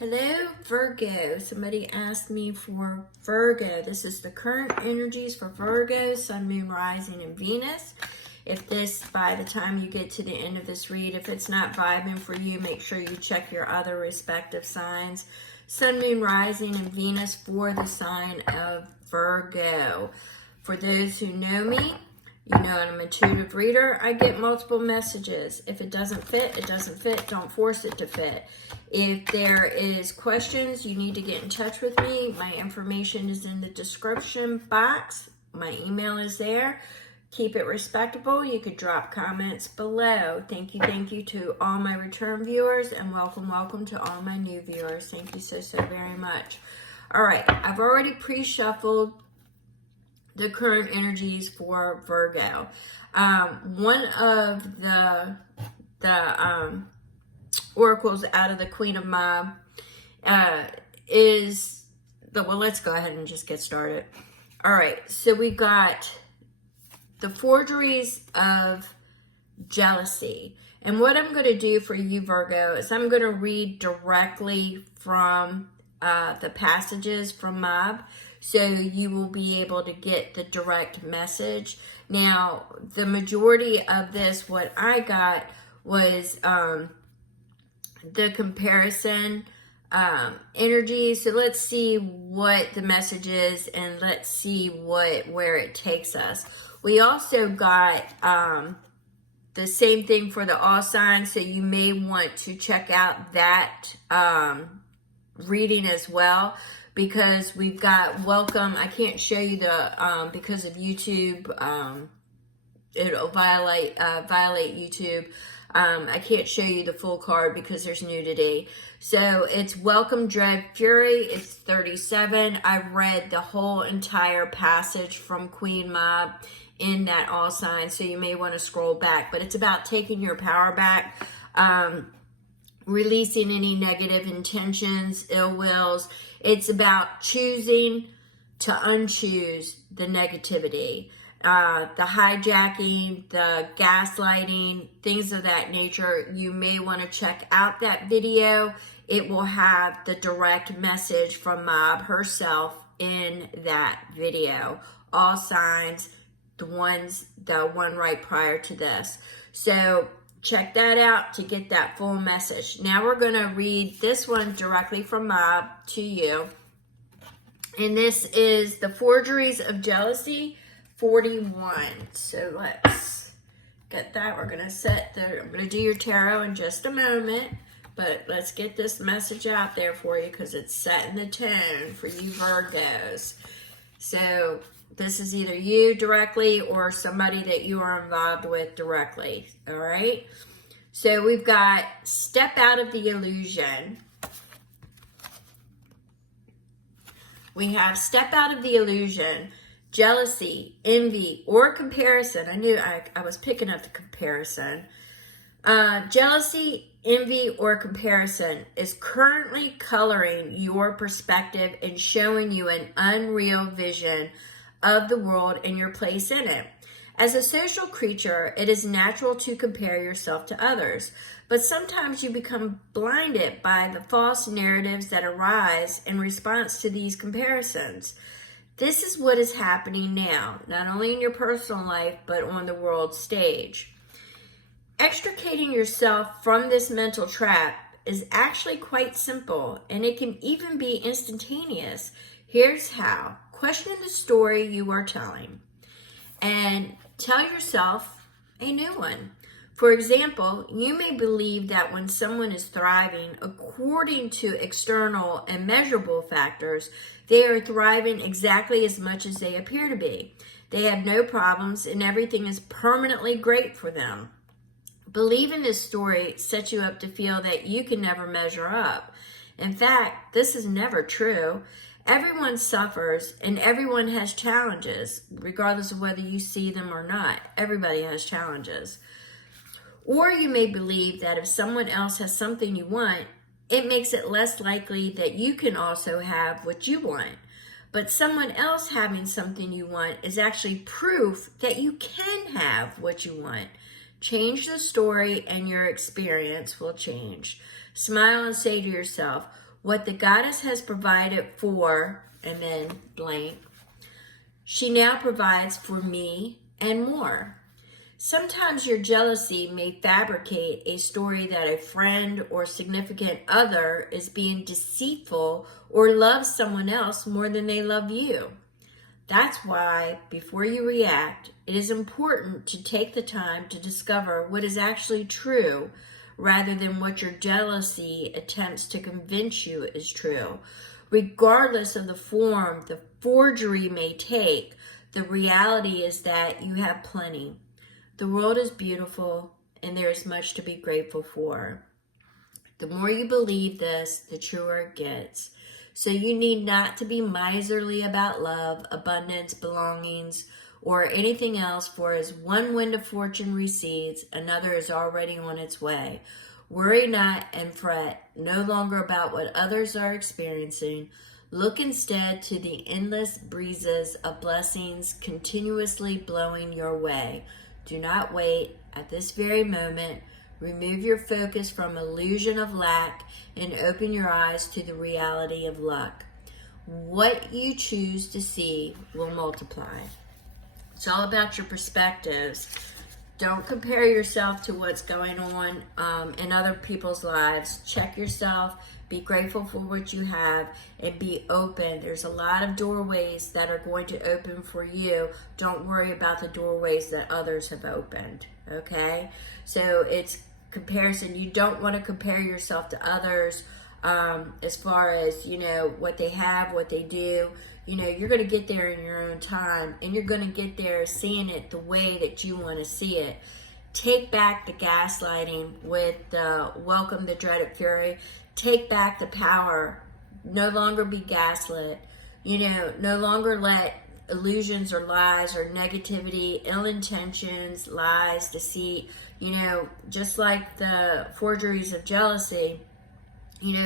Hello, Virgo. Somebody asked me for Virgo. This is the current energies for Virgo, Sun, Moon, Rising, and Venus. If this, by the time you get to the end of this read, if it's not vibing for you, make sure you check your other respective signs. Sun, Moon, Rising, and Venus for the sign of Virgo. For those who know me, you know I'm an intuitive reader. I get multiple messages. If it doesn't fit, it doesn't fit. Don't force it to fit. If there is questions, you need to get in touch with me. My information is in the description box. My email is there. Keep it respectable. You could drop comments below. Thank you to all my return viewers, and welcome to all my new viewers. Thank you so very much. All right, I've already pre-shuffled the current energies for Virgo. One of the oracles out of the Queen of Mob is well, let's go ahead and just get started. All right, so we got the forgeries of jealousy. And what I'm going to do for you, Virgo, is I'm going to read directly from the passages from Mob, so you will be able to get the direct message. Now, the majority of this, what I got was the comparison energy. So let's see what the message is, and let's see where it takes us. We also got the same thing for the all signs, so you may want to check out that reading as well, because we've got welcome. I can't show you the because of YouTube. It'll violate YouTube. I can't show you the full card because there's nudity. So it's welcome, dread, fury. It's 37. I've read the whole entire passage from Queen Mob in that all sign, so you may want to scroll back. But it's about taking your power back, releasing any negative intentions, ill wills. It's about choosing to unchoose the negativity, the hijacking, the gaslighting, things of that nature. You may want to check out that video. It will have the direct message from Mob herself in that video. All signs, the one right prior to this. So check that out to get that full message. Now we're going to read this one directly from Mob to you. And this is the forgeries of jealousy 41. So let's get that. We're going to I'm going to do your tarot in just a moment, but let's get this message out there for you because it's setting the tone for you Virgos. So this is either you directly or somebody that you are involved with directly. All right. So we've got step out of the illusion. We have step out of the illusion, jealousy, envy, or comparison. I knew I was picking up the comparison. Jealousy, envy, or comparison is currently coloring your perspective and showing you an unreal vision of the world and your place in it. As a social creature, it is natural to compare yourself to others, but sometimes you become blinded by the false narratives that arise in response to these comparisons. This is what is happening now, not only in your personal life, but on the world stage. Extricating yourself from this mental trap is actually quite simple, and it can even be instantaneous. Here's how. Question the story you are telling and tell yourself a new one. For example, you may believe that when someone is thriving according to external and measurable factors, they are thriving exactly as much as they appear to be. They have no problems and everything is permanently great for them. Believing this story sets you up to feel that you can never measure up. In fact, this is never true. Everyone suffers and everyone has challenges, regardless of whether you see them or not. Everybody has challenges. Or you may believe that if someone else has something you want, it makes it less likely that you can also have what you want. But someone else having something you want is actually proof that you can have what you want. Change the story and your experience will change. Smile and say to yourself, what the goddess has provided for, and then blank, she now provides for me and more. Sometimes your jealousy may fabricate a story that a friend or significant other is being deceitful or loves someone else more than they love you. That's why, before you react, it is important to take the time to discover what is actually true rather than what your jealousy attempts to convince you is true. Regardless of the form the forgery may take, the reality is that you have plenty. The world is beautiful, and there is much to be grateful for. The more you believe this, the truer it gets. So you need not to be miserly about love, abundance, belongings, or anything else, for as one wind of fortune recedes, another is already on its way. Worry not and fret no longer about what others are experiencing. Look instead to the endless breezes of blessings continuously blowing your way. Do not wait. At this very moment, remove your focus from illusion of lack and open your eyes to the reality of luck. What you choose to see will multiply. It's all about your perspectives. Don't compare yourself to what's going on in other people's lives. Check yourself. Be grateful for what you have and be open. There's a lot of doorways that are going to open for you. Don't worry about the doorways that others have opened, okay? So it's comparison. You don't want to compare yourself to others as far as, what they have, what they do. You're going to get there in your own time, and you're going to get there seeing it the way that you want to see it. Take back the gaslighting with welcome the dreaded fury. Take back the power. No longer be gaslit. No longer let illusions or lies or negativity, ill intentions, lies, deceit, just like the forgeries of jealousy,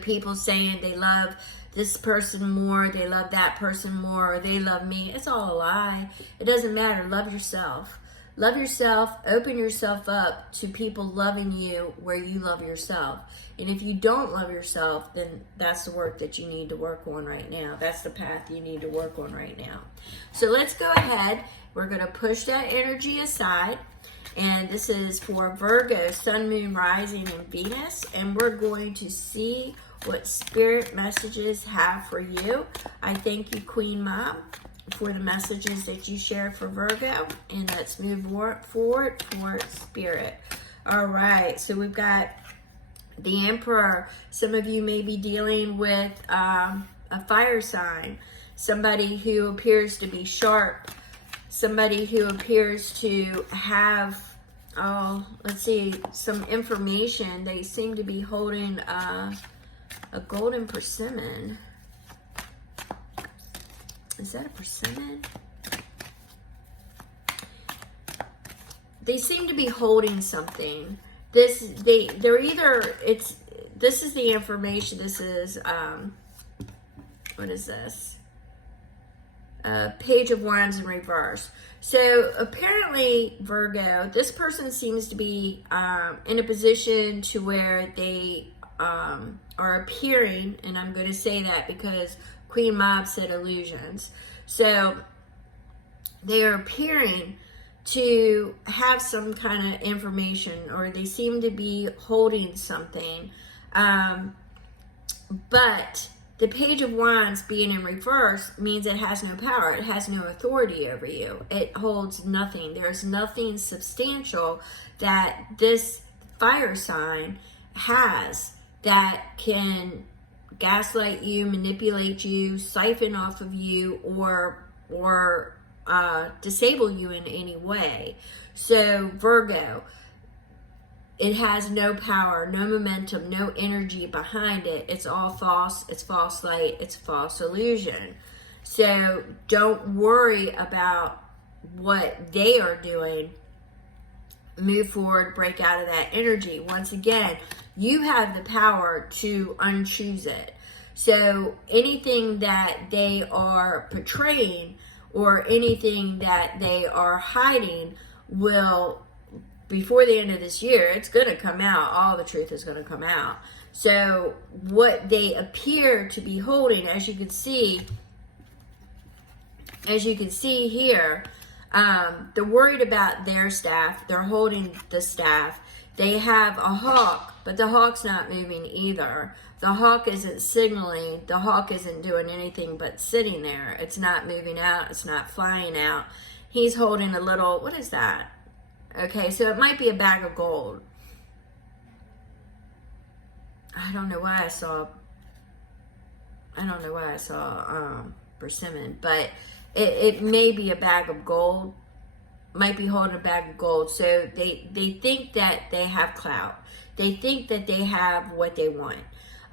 people saying they love this person more, they love that person more, or they love me. It's all a lie. It doesn't matter. Love yourself. Love yourself. Open yourself up to people loving you where you love yourself. And if you don't love yourself, then that's the work that you need to work on right now. That's the path you need to work on right now. So let's go ahead. We're going to push that energy aside. And this is for Virgo, Sun, Moon, Rising, and Venus. And we're going to see what spirit messages have for you. I thank you, Queen Mom, for the messages that you shared for Virgo. And let's move forward for spirit. All right, so we've got the Emperor. Some of you may be dealing with a fire sign. Somebody who appears to be sharp. Somebody who appears to have, some information. They seem to be holding a golden persimmon. Is that a persimmon? They seem to be holding something. This is the information. This is what is this? Page of Wands in reverse. So apparently, Virgo, this person seems to be in a position to where they are appearing, and I'm going to say that because Queen Mab said illusions. So they are appearing to have some kind of information, or they seem to be holding something. But the Page of Wands being in reverse means it has no power. It has no authority over you. It holds nothing. There's nothing substantial that this fire sign has that can gaslight you, manipulate you, siphon off of you, or disable you in any way. So Virgo, it has no power, no momentum, no energy behind it. It's all false. It's false light. It's false illusion. So don't worry about what they are doing. Move forward, break out of that energy. Once again, you have the power to unchoose it. So anything that they are portraying or anything that they are hiding will, before the end of this year, it's going to come out. All the truth is going to come out. So what they appear to be holding, as you can see here, they're worried about their staff. They're holding the staff. They have a hawk, but the hawk's not moving either. The hawk isn't signaling. The hawk isn't doing anything but sitting there. It's not moving out. It's not flying out. He's holding a little, what is that? Okay, so it might be a bag of gold. I don't know why I saw persimmon, but it may be a bag of gold. Might be holding a bag of gold. So they think that they have clout. They think that they have what they want.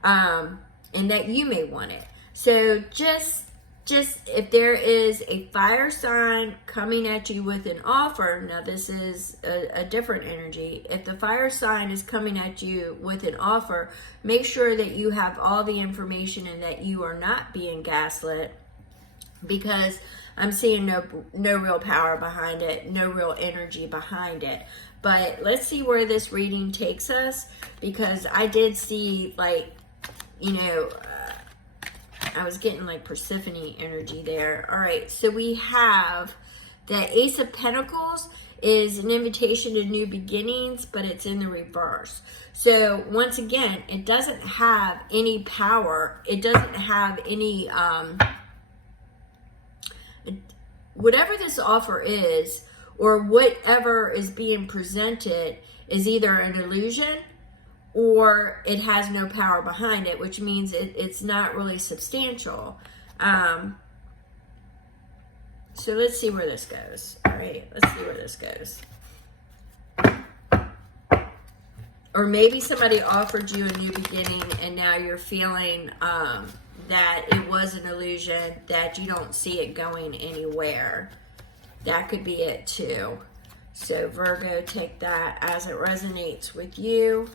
And that you may want it. So just if there is a fire sign coming at you with an offer, now this is a different energy. If the fire sign is coming at you with an offer, make sure that you have all the information and that you are not being gaslit, because I'm seeing no real power behind it, no real energy behind it. But let's see where this reading takes us, because I did see, like, I was getting like Persephone energy there. All right, so we have the Ace of Pentacles is an invitation to new beginnings, but it's in the reverse. So once again, it doesn't have any power. It doesn't have any, whatever this offer is, or whatever is being presented, is either an illusion or it has no power behind it, which means it's not really substantial. So let's see where this goes. All right, let's see where this goes. Or maybe somebody offered you a new beginning and now you're feeling that it was an illusion, that you don't see it going anywhere. That could be it too. So Virgo, take that as it resonates with you.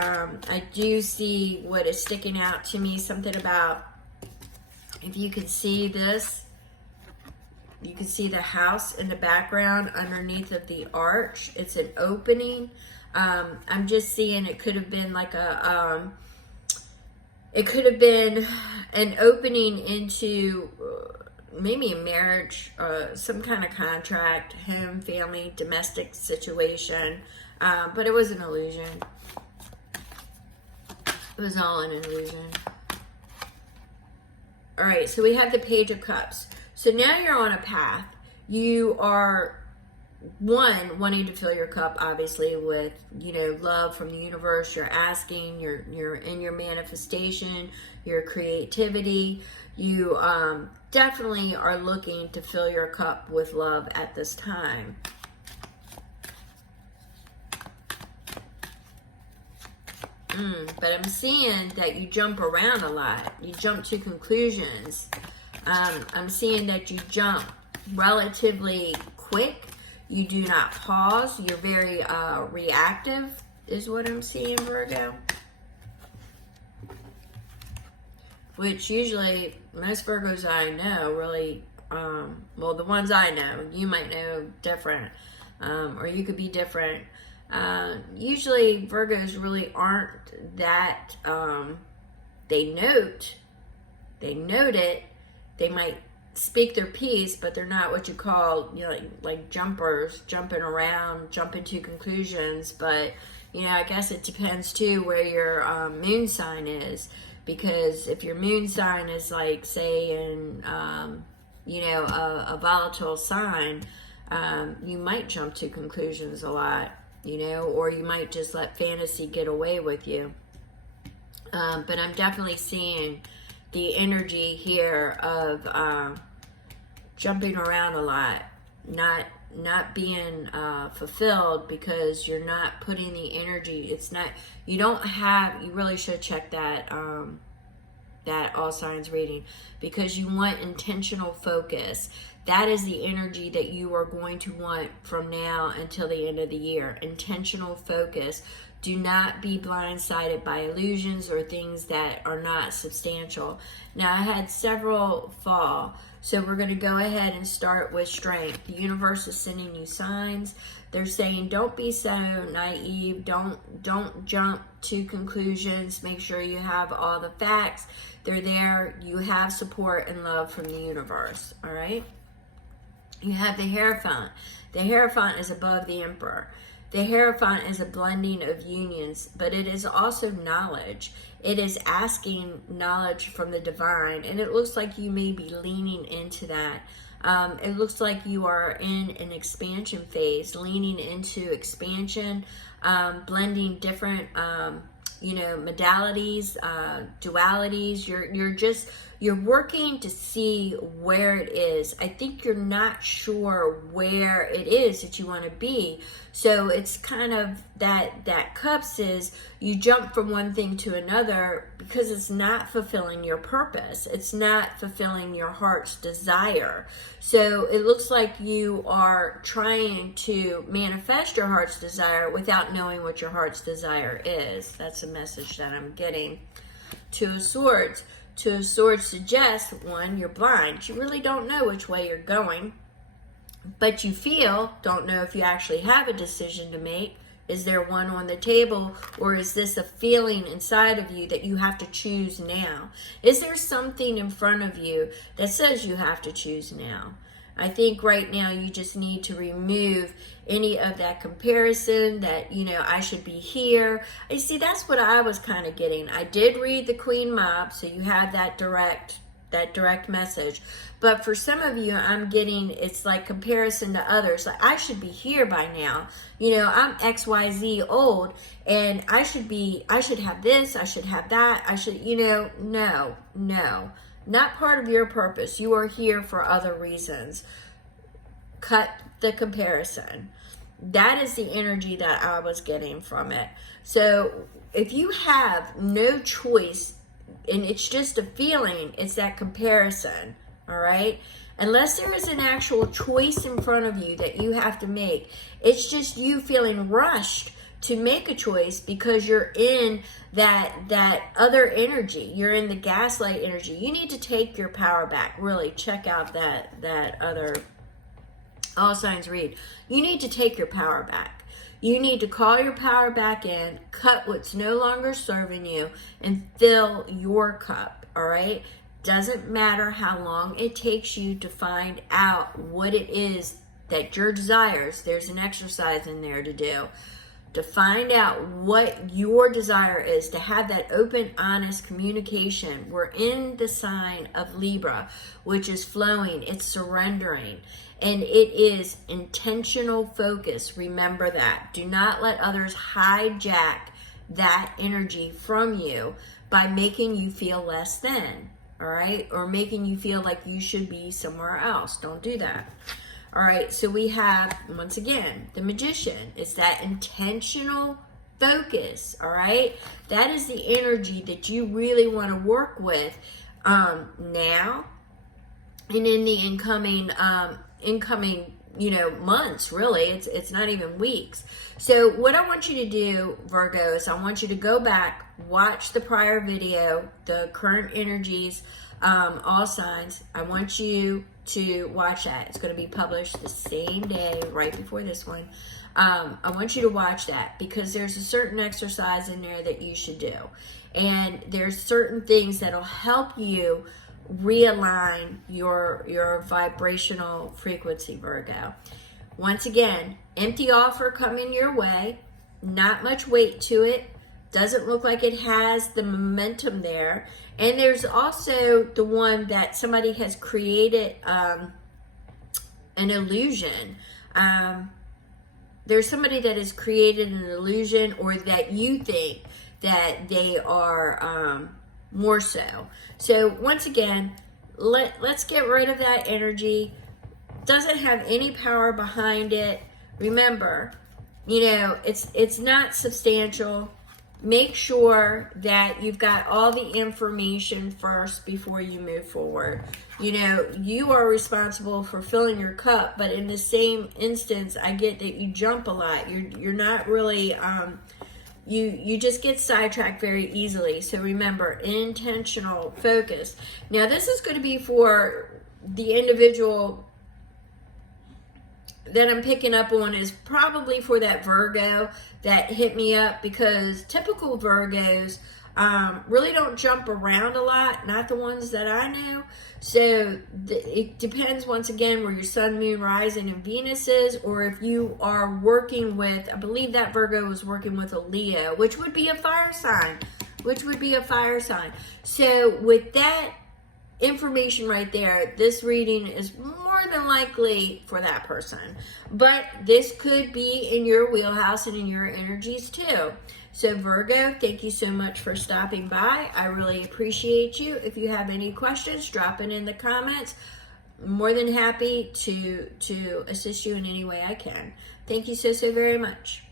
I do see what is sticking out to me, something about, if you can see this, you can see the house in the background underneath of the arch. It's an opening. I'm just seeing it could have been like it could have been an opening into maybe a marriage, some kind of contract, home, family, domestic situation, but it was an illusion. It was all an illusion. All right, so we have the Page of Cups. So now you're on a path. You are, wanting to fill your cup, obviously, with, love from the universe. You're asking, you're in your manifestation, your creativity. You definitely are looking to fill your cup with love at this time. But I'm seeing that you jump around a lot. You jump to conclusions. I'm seeing that you jump relatively quick. You do not pause. You're very reactive, is what I'm seeing, Virgo. Which usually, most Virgos I know really, well, the ones I know, you might know different, or you could be different. Usually Virgos really aren't that, they note it, they might speak their piece, but they're not what you call, like jumpers, jumping around, jumping to conclusions. But, I guess it depends too where your moon sign is, because if your moon sign is like, say, in, a volatile sign, you might jump to conclusions a lot. Or you might just let fantasy get away with you. But I'm definitely seeing the energy here of jumping around a lot, not being fulfilled, because you're not putting the energy. It's not, you really should check that that all signs reading, because you want intentional focus. That is the energy that you are going to want from now until the end of the year. Intentional focus. Do not be blindsided by illusions or things that are not substantial. Now, I had several fall, so we're going to go ahead and start with strength. The universe is sending you signs. They're saying don't be so naive. Don't jump to conclusions. Make sure you have all the facts. They're there. You have support and love from the universe. All right. You have the Hierophant. The Hierophant is above the Emperor. The Hierophant is a blending of unions, but it is also knowledge. It is asking knowledge from the divine, and it looks like you may be leaning into that. It looks like you are in an expansion phase, leaning into expansion, blending different, modalities, dualities. You're working to see where it is. I think you're not sure where it is that you want to be. So it's kind of that Cups is you jump from one thing to another because it's not fulfilling your purpose. It's not fulfilling your heart's desire. So it looks like you are trying to manifest your heart's desire without knowing what your heart's desire is. That's a message that I'm getting. Two of Swords. Two of Swords suggests, one, you're blind. You really don't know which way you're going, but you don't know if you actually have a decision to make. Is there one on the table, or is this a feeling inside of you that you have to choose now? Is there something in front of you that says you have to choose now? I think right now you just need to remove any of that comparison that, I should be here. You see, that's what I was kind of getting. I did read the Queen Mop, so you have that direct message. But for some of you, I'm getting, it's like comparison to others. Like, I should be here by now. I'm XYZ old, and I should have this, I should have that, no. Not part of your purpose. You are here for other reasons. Cut the comparison. That is the energy that I was getting from it. So if you have no choice, and it's just a feeling, it's that comparison, all right? Unless there is an actual choice in front of you that you have to make, it's just you feeling rushed to make a choice because you're in that other energy. You're in the gaslight energy. You need to take your power back. Really check out that other all signs read. You need to take your power back. You need to call your power back in, cut what's no longer serving you, and fill your cup, all right? Doesn't matter how long it takes you to find out what it is that your desires. There's an exercise in there to do. To find out what your desire is, to have that open, honest communication. We're in the sign of Libra, which is flowing, it's surrendering, and it is intentional focus. Remember that. Do not let others hijack that energy from you by making you feel less than, all right? Or making you feel like you should be somewhere else. Don't do that. All right, so we have, once again, the Magician. It's that intentional focus, all right? That is the energy that you really want to work with now and in the incoming months, really. It's not even weeks. So what I want you to do, Virgo, is I want you to go back, watch the prior video, the current energies, all signs. I want you to watch that. It's going to be published the same day, right before this one. I want you to watch that because there's a certain exercise in there that you should do. And there's certain things that'll help you realign your vibrational frequency, Virgo. Once again, empty offer coming your way. Not much weight to it. Doesn't look like it has the momentum there. And there's also the one that somebody has created an illusion. There's somebody that has created an illusion, or that you think that they are more so. So once again, let's get rid of that energy. Doesn't have any power behind it. Remember, it's not substantial. Make sure that you've got all the information first before you move forward. You are responsible for filling your cup, but in the same instance, I get that you jump a lot. You're not really, you just get sidetracked very easily. So remember, intentional focus. Now this is going to be for the individual that I'm picking up on, is probably for that Virgo that hit me up, because typical Virgos really don't jump around a lot, not the ones that I know. So it depends, once again, where your sun, moon, rising, and Venus is, or if you are working with, I believe that Virgo was working with a Leo, which would be a fire sign, So with that information right there, this reading is more than likely for that person, but this could be in your wheelhouse and in your energies too. So Virgo, thank you so much for stopping by. I really appreciate you. If you have any questions, drop it in the comments. More than happy to assist you in any way I can. Thank you so very much.